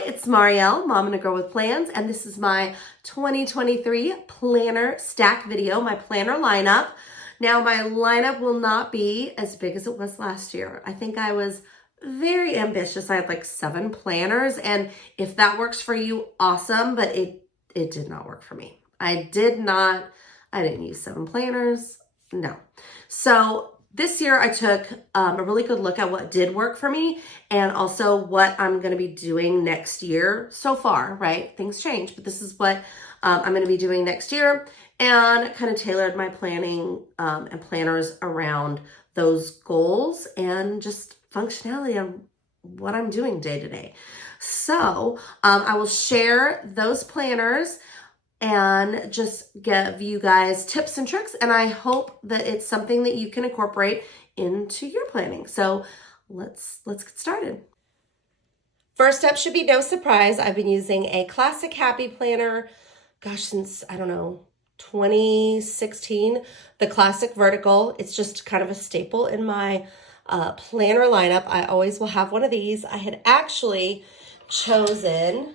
Hi, it's Marielle, Mom and a Girl with Plans, and this is my 2023 planner stack video, my planner lineup. Now, my lineup will not be as big as it was last year. I think I was very ambitious. I had like 7 planners, and if that works for you, awesome, but it did not work for me. I didn't use 7 planners, no. So this year I took a really good look at what did work for me and also what I'm going to be doing next year so far, right? Things change, but this is what I'm going to be doing next year, and kind of tailored my planning and planners around those goals and just functionality on what I'm doing day to day. So I will share those planners and just give you guys tips and tricks, and I hope that it's something that you can incorporate into your planning. So let's get started. First up should be no surprise. I've been using a classic happy planner, since, I don't know, 2016, the classic vertical. It's just kind of a staple in my planner lineup. I always will have one of these. I had actually chosen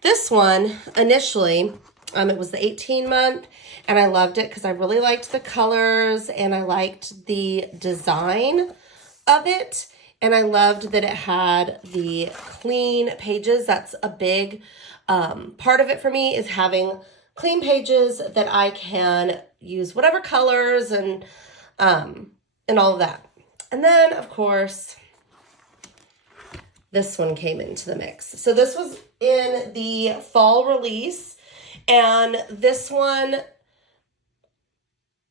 this one initially. It was the 18-month, and I loved it because I really liked the colors and I liked the design of it, and I loved that it had the clean pages. That's a big part of it for me, is having clean pages that I can use whatever colors and all of that. And then, of course, this one came into the mix. So this was in the fall release, and this one,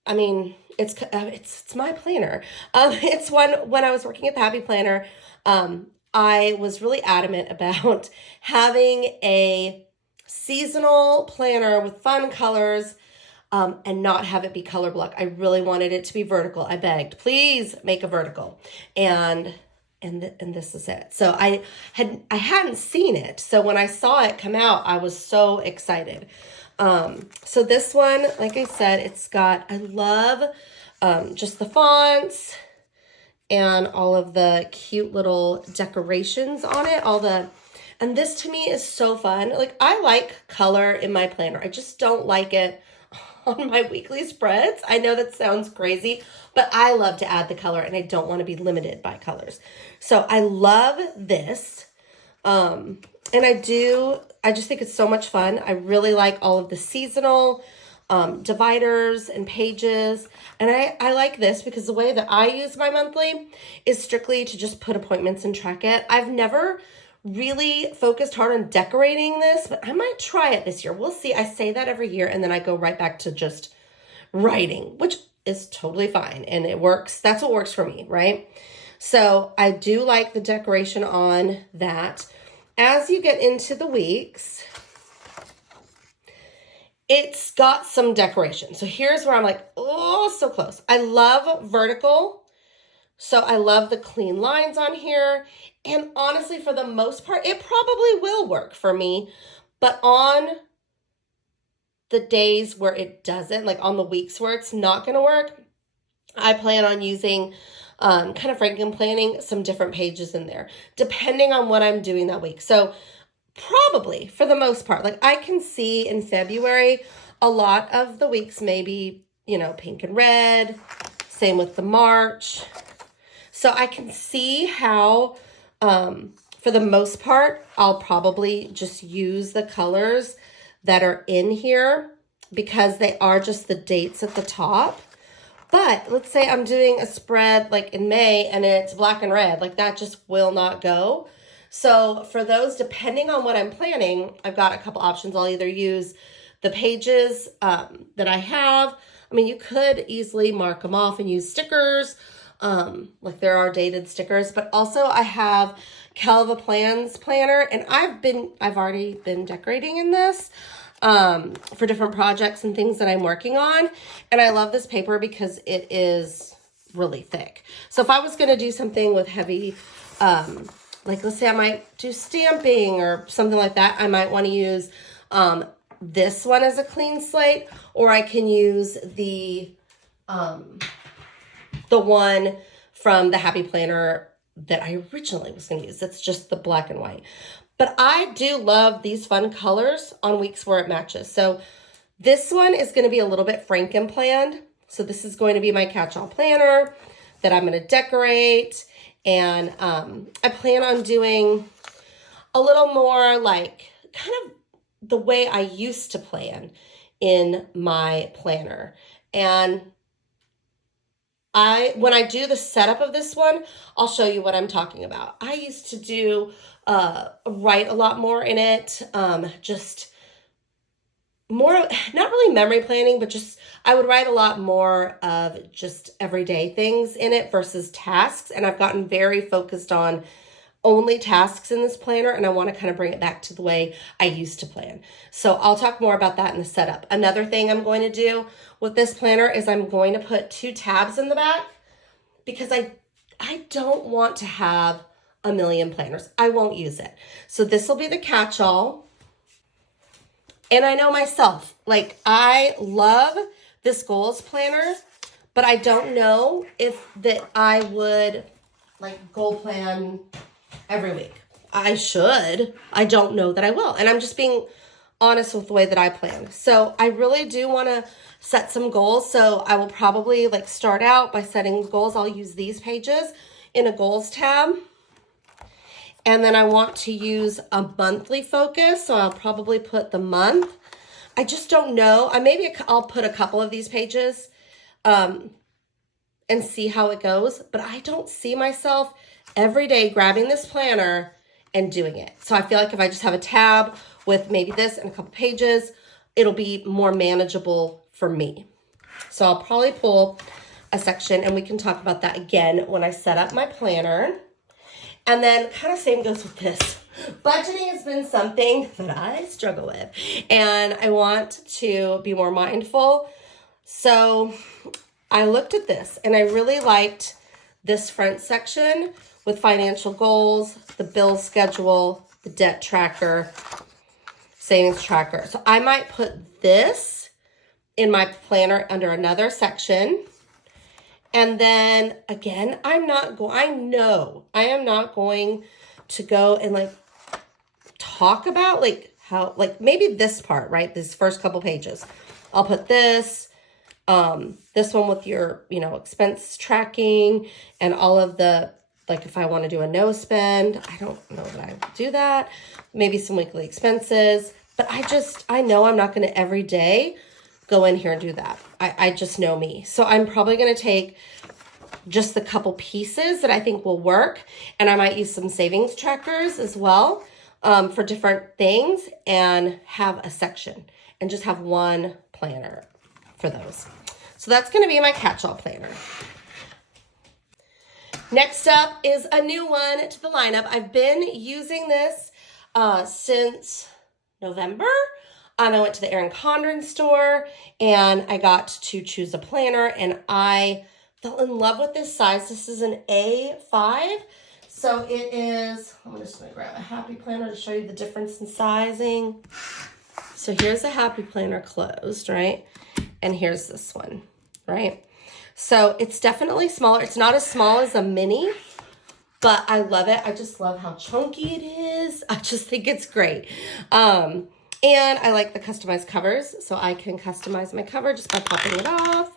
I mean, it's my planner. It's one when I was working at the Happy Planner, I was really adamant about having a seasonal planner with fun colors, and not have it be color block. I really wanted it to be vertical. I begged, please make a vertical, and this is it. So I hadn't seen it. So when I saw it come out, I was so excited. So this one, like I said, I love just the fonts and all of the cute little decorations on it. And this to me is so fun. Like, I like color in my planner. I just don't like it on my weekly spreads. I know that sounds crazy, but I love to add the color, and I don't want to be limited by colors. So I love this. And I just think it's so much fun. I really like all of the seasonal dividers and pages. And I like this because the way that I use my monthly is strictly to just put appointments and track it. I've never really focused hard on decorating this, but I might try it this year. We'll see. I say that every year, and then I go right back to just writing, which is totally fine, and it works. That's what works for me, right? So I do like the decoration on that. As you get into the weeks, it's got some decoration. So here's where I'm like, oh, so close. I love vertical. So I love the clean lines on here. And honestly, for the most part, it probably will work for me. But on the days where it doesn't, like on the weeks where it's not going to work, I plan on using kind of Franken planning some different pages in there, depending on what I'm doing that week. So probably for the most part, like I can see in February, a lot of the weeks maybe, pink and red, same with the March. So I can see how, for the most part, I'll probably just use the colors that are in here because they are just the dates at the top. But let's say I'm doing a spread like in May and it's black and red, like that just will not go. So for those, depending on what I'm planning, I've got a couple options. I'll either use the pages that I have. I mean, you could easily mark them off and use stickers, like there are dated stickers, but also I have Calva Plans planner, and I've already been decorating in this for different projects and things that I'm working on. And I love this paper because it is really thick. So if I was going to do something with heavy, like let's say I might do stamping or something like that, I might want to use this one as a clean slate, or I can use the one from the Happy Planner that I originally was going to use. That's just the black and white. But I do love these fun colors on weeks where it matches. So this one is going to be a little bit Franken-planned. So this is going to be my catch-all planner that I'm going to decorate. And I plan on doing a little more like kind of the way I used to plan in my planner. And when I do the setup of this one, I'll show you what I'm talking about. I used to do write a lot more in it, just more, not really memory planning, but just I would write a lot more of just everyday things in it versus tasks. And I've gotten very focused on only tasks in this planner, and I want to kind of bring it back to the way I used to plan. So I'll talk more about that in the setup. Another thing I'm going to do with this planner is I'm going to put 2 tabs in the back because I don't want to have a million planners. I won't use it. So this will be the catch-all. And I know myself, like I love this goals planner, but I don't know if that I would like goal plan every week. I should. I don't know that I will. And I'm just being honest with the way that I plan. So I really do want to set some goals. So I will probably like start out by setting goals. I'll use these pages in a goals tab. And then I want to use a monthly focus. So I'll probably put the month. I just don't know. I'll put a couple of these pages and see how it goes. But I don't see myself every day grabbing this planner and doing it. So I feel like if I just have a tab with maybe this and a couple pages, it'll be more manageable for me. So I'll probably pull a section and we can talk about that again when I set up my planner. And then kind of same goes with this. Budgeting has been something that I struggle with and I want to be more mindful. So I looked at this and I really liked this front section with financial goals, the bill schedule, the debt tracker, savings tracker. So I might put this in my planner under another section. And then again, I know I am not going to go and like talk about like how, like maybe this part, right? This first couple pages. I'll put this one with your, expense tracking and all of the, like if I want to do a no spend, I don't know that I will do that. Maybe some weekly expenses, but I know I'm not going to every day go in here and do that. I just know me. So I'm probably going to take just the couple pieces that I think will work. And I might use some savings trackers as well for different things and have a section and just have one planner for those. So that's going to be my catch-all planner. Next up is a new one to the lineup. I've been using this since November. I went to the Erin Condren store and I got to choose a planner and I fell in love with this size. This is an A5. So it is, I'm just going to grab a Happy Planner to show you the difference in sizing. So here's a Happy Planner closed, right? And here's this one, right? So it's definitely smaller. It's not as small as a mini, but I love it. I just love how chunky it is. I just think it's great. And I like the customized covers, so I can customize my cover just by popping it off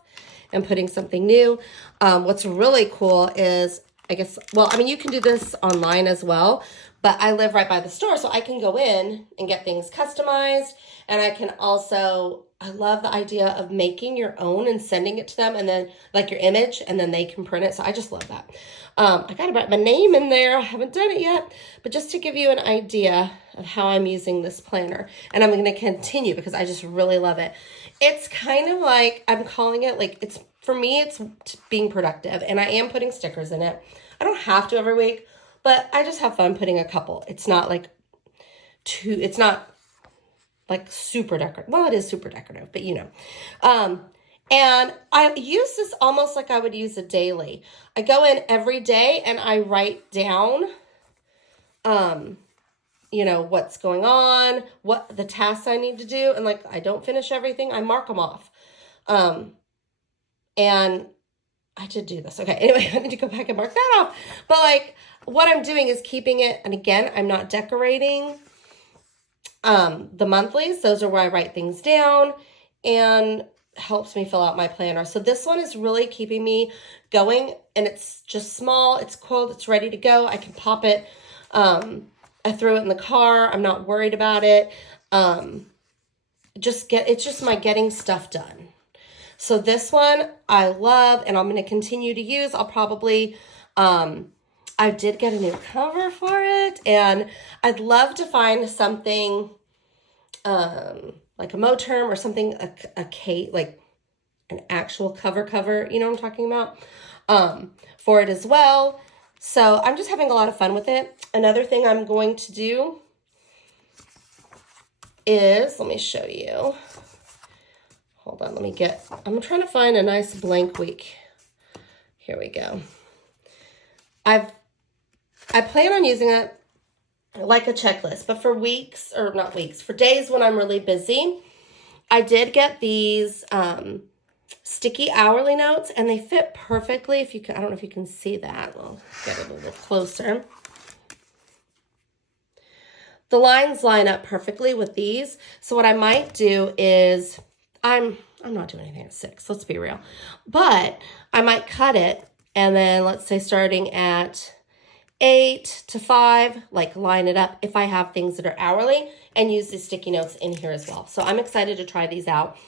and putting something new. What's really cool is, you can do this online as well, but I live right by the store, so I can go in and get things customized. And I can also, I love the idea of making your own and sending it to them and then like your image and then they can print it. So I just love that. I got to write my name in there. I haven't done it yet, but just to give you an idea of how I'm using this planner. And I'm going to continue because I just really love it. It's kind of like, I'm calling it like, for me, it's being productive and I am putting stickers in it. I don't have to every week, but I just have fun putting a couple. It's not like super decorative. Well, it is super decorative, but and I use this almost like I would use a daily. I go in every day and I write down, what's going on, what the tasks I need to do. And like, I don't finish everything. I mark them off. And I did do this. Okay. Anyway, I need to go back and mark that off. But like, what I'm doing is keeping it, and again, I'm not decorating the monthlies. Those are where I write things down and helps me fill out my planner. So this one is really keeping me going, and it's just small, it's cold, it's ready to go. I can pop it. I threw it in the car. I'm not worried about it. It's just my getting stuff done. So this one I love, and I'm going to continue to use. I'll probably, I did get a new cover for it, and I'd love to find something like a Moterm or something, a Kate, like an actual cover, you know what I'm talking about, for it as well. So I'm just having a lot of fun with it. Another thing I'm going to do is, let me show you. Hold on, I'm trying to find a nice blank week. Here we go. I plan on using it like a checklist, but for weeks, or not weeks, for days when I'm really busy, I did get these sticky hourly notes, and they fit perfectly. If you can, I don't know if you can see that. We'll get it a little closer. The lines line up perfectly with these. So what I might do is, I'm not doing anything at 6, let's be real. But I might cut it, and then let's say starting at 8 to 5, like line it up if I have things that are hourly, and use the sticky notes in here as well. So I'm excited to try these out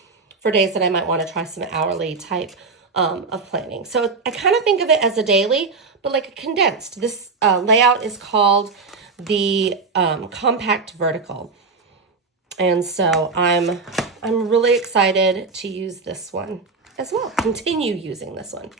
for days that I might want to try some hourly type of planning. So I kind of think of it as a daily, but like a condensed. This layout is called the compact vertical. And so I'm really excited to use this one as well, continue using this one.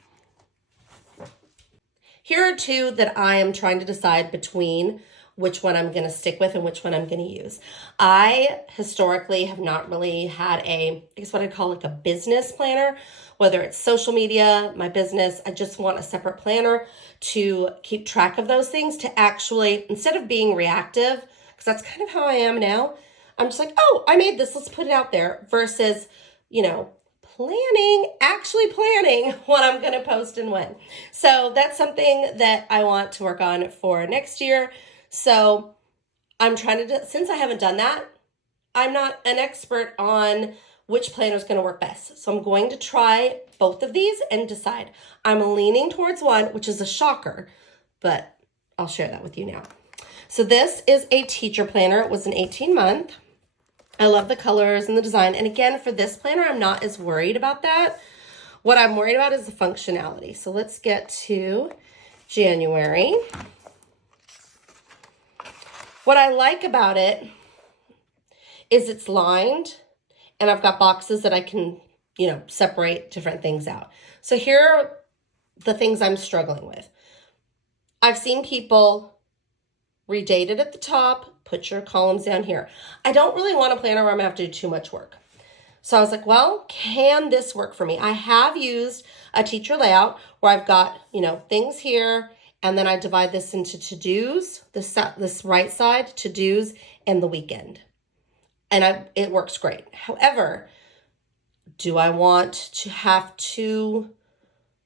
Here are two that I am trying to decide between which one I'm going to stick with and which one I'm going to use. I historically have not really had I guess what I'd call like a business planner, whether it's social media, my business. I just want a separate planner to keep track of those things, to actually, instead of being reactive, because that's kind of how I am now, I'm just like, oh, I made this, let's put it out there, versus, actually planning what I'm going to post and when. So that's something that I want to work on for next year. So I'm trying to, since I haven't done that, I'm not an expert on which planner is going to work best. So I'm going to try both of these and decide. I'm leaning towards one, which is a shocker, but I'll share that with you now. So this is a teacher planner. It was an 18-month. I love the colors and the design. And again, for this planner, I'm not as worried about that. What I'm worried about is the functionality. So let's get to January. What I like about it is it's lined, and I've got boxes that I can, separate different things out. So here are the things I'm struggling with. I've seen people redate it at the top, put your columns down here. I don't really want a planner where I'm gonna have to do too much work. So I was like, well, can this work for me? I have used a teacher layout where I've got, things here, and then I divide this into to-dos, this right side, to-dos, and the weekend. And it works great. However, do I want to have to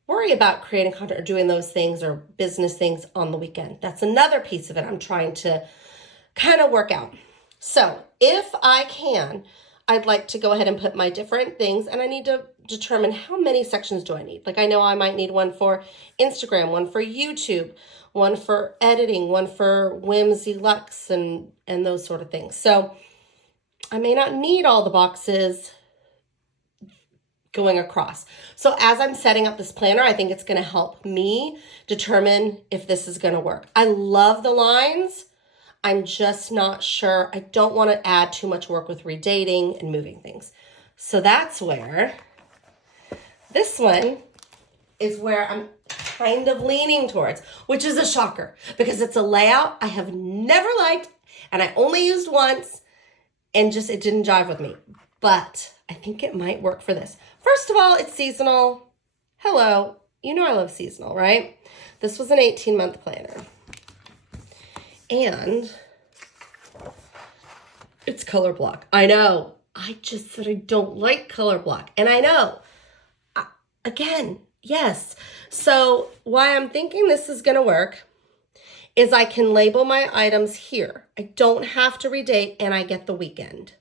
worry about creating content or doing those things or business things on the weekend? That's another piece of it I'm trying to kind of work out. So if I can, I'd like to go ahead and put my different things, and I need to determine how many sections do I need. Like I know I might need one for Instagram, one for YouTube, one for editing, one for Whimsy Luxe and those sort of things. So I may not need all the boxes going across. So as I'm setting up this planner, I think it's going to help me determine if this is going to work. I love the lines. I'm just not sure. I don't want to add too much work with redating and moving things. So that's where this one is where I'm kind of leaning towards, which is a shocker because it's a layout I have never liked and I only used once and it didn't jive with me. But I think it might work for this. First of all, it's seasonal. Hello. I love seasonal, right? This was an 18-month planner. And it's color block. I know. I just said I don't like color block. And I know. Again, yes. So why I'm thinking this is going to work is I can label my items here. I don't have to redate, and I get the weekend.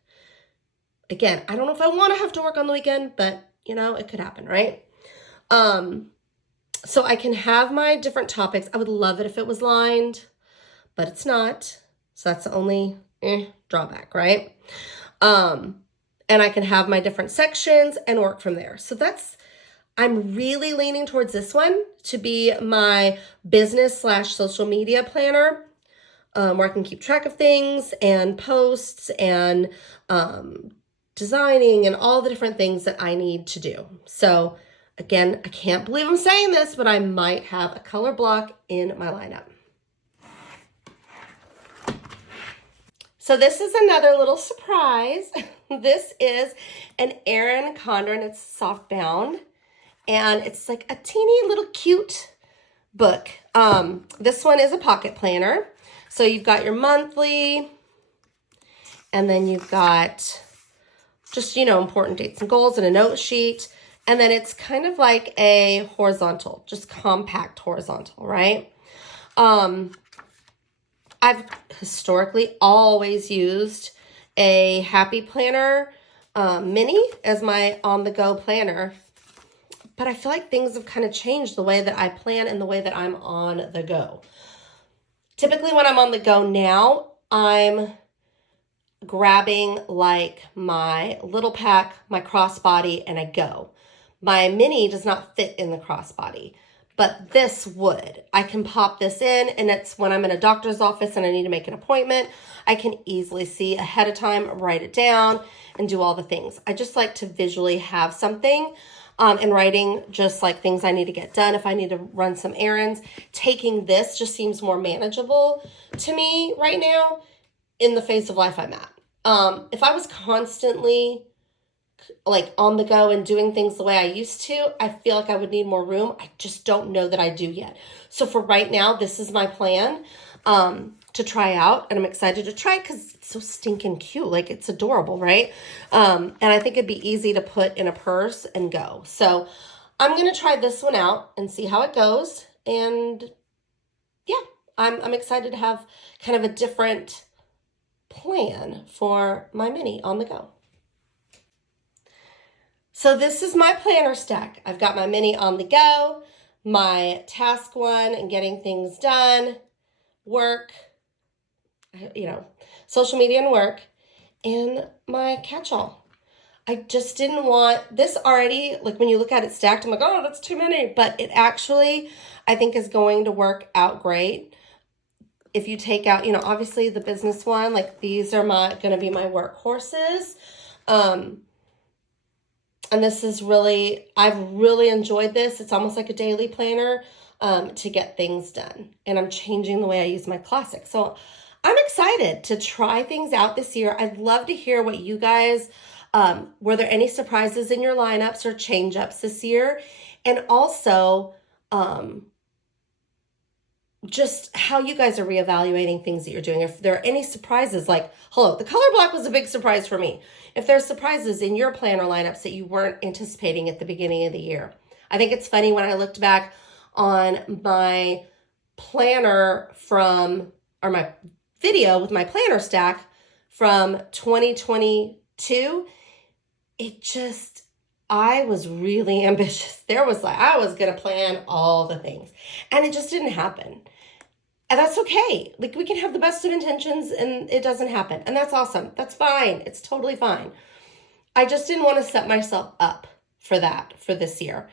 Again, I don't know if I want to have to work on the weekend, but you know, it could happen, right? So I can have my different topics. I would love it if it was lined, but it's not. So that's the only drawback, right? And I can have my different sections and work from there. So I'm really leaning towards this one to be my business/social media planner, where I can keep track of things and posts and designing and all the different things that I need to do. So again, I can't believe I'm saying this, but I might have a color block in my lineup. So this is another little surprise. This is an Erin Condren. It's soft bound, and it's like a teeny little cute book. This one is a pocket planner. So you've got your monthly, and then you've got just, you know, important dates and goals and a note sheet. And then it's kind of like a horizontal, just compact horizontal, right? I've historically always used a Happy Planner Mini as my on-the-go planner. But I feel like things have kind of changed the way that I plan and the way that I'm on the go. Typically when I'm on the go now, I'm grabbing like my little pack, my crossbody, and I go. My mini does not fit in the crossbody, but this would. I can pop this in, and it's when I'm in a doctor's office and I need to make an appointment, I can easily see ahead of time, write it down, and do all the things. I just like to visually have something and writing just like things I need to get done. If I need to run some errands, taking this just seems more manageable to me right now in the phase of life I'm at. If I was constantly like on the go and doing things the way I used to, I feel like I would need more room. I just don't know that I do yet. So for right now, this is my plan to try out, and I'm excited to try it because it's so stinking cute. Like, it's adorable, right? And I think it'd be easy to put in a purse and go. So I'm going to try this one out and see how it goes. And yeah, I'm excited to have kind of a different plan for my mini on the go. So this is my planner stack. I've got my mini on the go, my task one and getting things done, work, you know, social media and work, and my catch-all. I just didn't want this already, like when you look at it stacked, I'm like, oh, that's too many. But it actually, I think, is going to work out great. If you take out, you know, obviously the business one, like these are going to be my workhorses. And this is really, I've really enjoyed this. It's almost like a daily planner to get things done. And I'm changing the way I use my classic. So I'm excited to try things out this year. I'd love to hear what you guys, were there any surprises in your lineups or change-ups this year? And also, just how you guys are reevaluating things that you're doing. If there are any surprises, like, hello, the color block was a big surprise for me. If there's surprises in your planner lineups that you weren't anticipating at the beginning of the year. I think it's funny when I looked back on my planner or my video with my planner stack from 2022, I was really ambitious. I was going to plan all the things, and it just didn't happen. And that's okay. Like, we can have the best of intentions and it doesn't happen. And that's awesome. That's fine. It's totally fine. I just didn't want to set myself up for that for this year.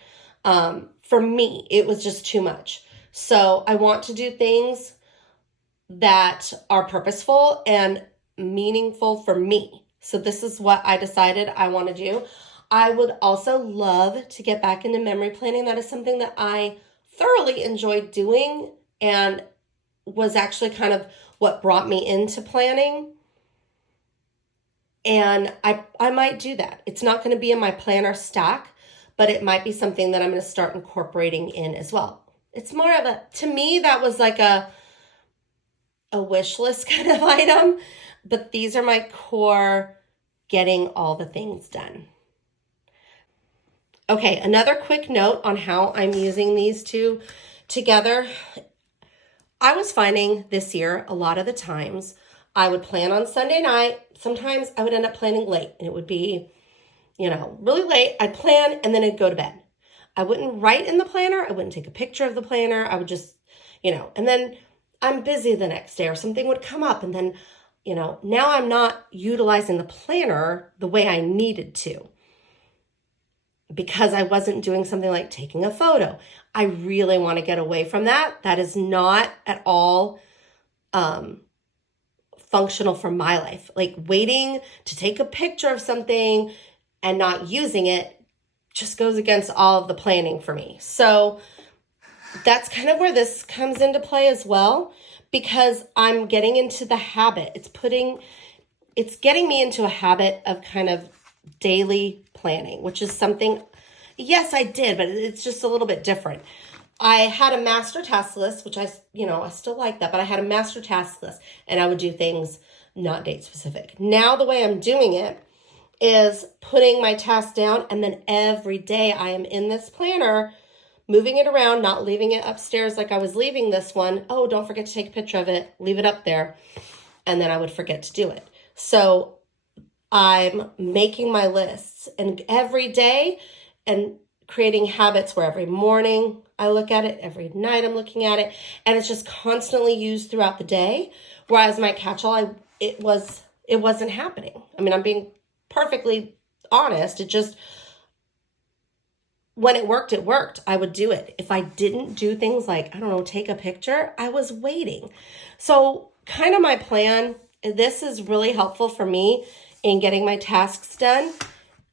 For me, it was just too much. So I want to do things that are purposeful and meaningful for me. So this is what I decided I want to do. I would also love to get back into memory planning. That is something that I thoroughly enjoyed doing and was actually kind of what brought me into planning. And I might do that. It's not going to be in my planner stack, but it might be something that I'm going to start incorporating in as well. It's more of to me, that was like a wish list kind of item, but these are my core getting all the things done. Okay, another quick note on how I'm using these two together. I was finding this year, a lot of the times, I would plan on Sunday night. Sometimes I would end up planning late, and it would be, really late. I'd plan, and then I'd go to bed. I wouldn't write in the planner. I wouldn't take a picture of the planner. I would just, and then I'm busy the next day or something would come up, and then, now I'm not utilizing the planner the way I needed to because I wasn't doing something like taking a photo. I really want to get away from that. That is not at all functional for my life. Like waiting to take a picture of something and not using it just goes against all of the planning for me. So that's kind of where this comes into play as well, because I'm getting into the habit. It's getting me into a habit of kind of daily planning, which is something, yes, I did, but it's just a little bit different. I had a master task list, which I still like that, but I had a master task list and I would do things not date specific. Now the way I'm doing it is putting my tasks down, and then every day I am in this planner, moving it around, not leaving it upstairs like I was leaving this one. Oh, don't forget to take a picture of it, leave it up there. And then I would forget to do it. So I'm making my lists and every day and creating habits where every morning I look at it, every night I'm looking at it, and it's just constantly used throughout the day. Whereas my catch-all, it wasn't happening. I mean, I'm being perfectly honest. It just, when it worked, it worked. I would do it. If I didn't do things like, I don't know, take a picture, I was waiting. So kind of my plan, this is really helpful for me in getting my tasks done.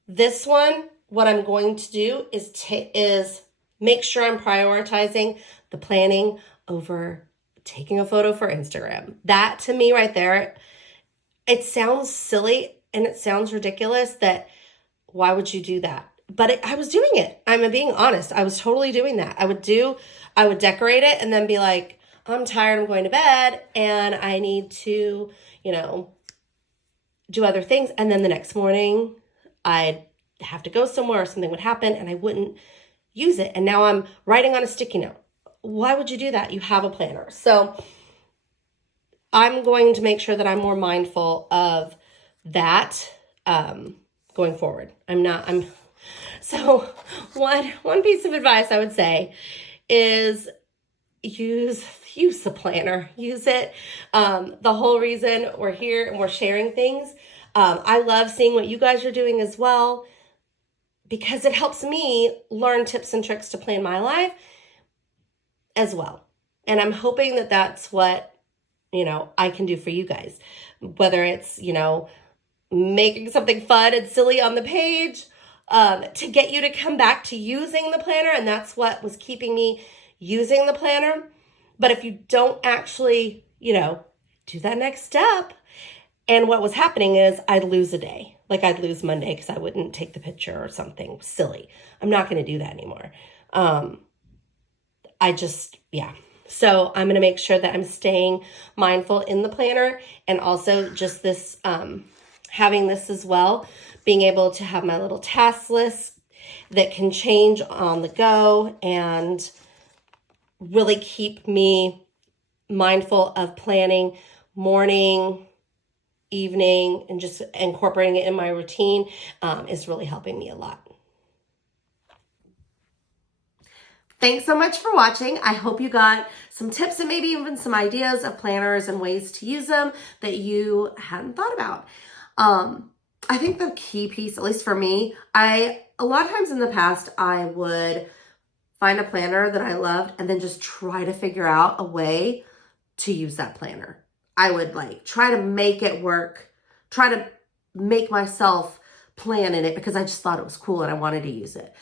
This one, what I'm going to do is make sure I'm prioritizing the planning over taking a photo for Instagram. That to me right there, it sounds silly and it sounds ridiculous that why would you do that? But I was doing it. I'm being honest. I was totally doing that. I would decorate it and then be like, I'm tired, I'm going to bed, and I need to, do other things. And then the next morning, I'd have to go somewhere or something would happen and I wouldn't use it. And now I'm writing on a sticky note. Why would you do that? You have a planner. So I'm going to make sure that I'm more mindful of that going forward. So one piece of advice I would say is use the planner. Use it. The whole reason we're here and we're sharing things. I love seeing what you guys are doing as well, because it helps me learn tips and tricks to plan my life as well. And I'm hoping that that's what, I can do for you guys, whether it's, making something fun and silly on the page, to get you to come back to using the planner. And that's what was keeping me using the planner. But if you don't actually, do that next step, and what was happening is I'd lose a day. Like I'd lose Monday because I wouldn't take the picture or something silly. I'm not going to do that anymore. So I'm going to make sure that I'm staying mindful in the planner, and also just this, having this as well, being able to have my little task list that can change on the go and really keep me mindful of planning morning, evening, and just incorporating it in my routine is really helping me a lot. Thanks so much for watching. I hope you got some tips and maybe even some ideas of planners and ways to use them that you hadn't thought about. I think the key piece, at least for me, a lot of times in the past, I would find a planner that I loved and then just try to figure out a way to use that planner. I would try to make it work, try to make myself plan in it because I just thought it was cool and I wanted to use it.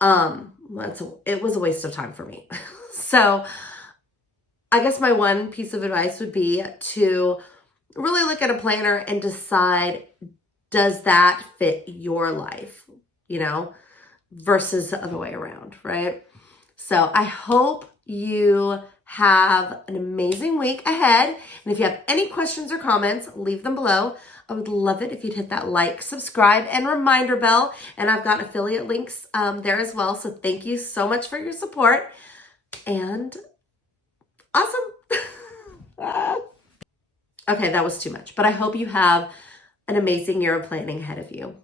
It was a waste of time for me. So I guess my one piece of advice would be to really look at a planner and decide, does that fit your life, versus the other way around, right? So I hope you have an amazing week ahead. And if you have any questions or comments, leave them below. I would love it if you'd hit that like, subscribe, and reminder bell. And I've got affiliate links there as well. So thank you so much for your support. And awesome. Okay, that was too much, but I hope you have an amazing year of planning ahead of you.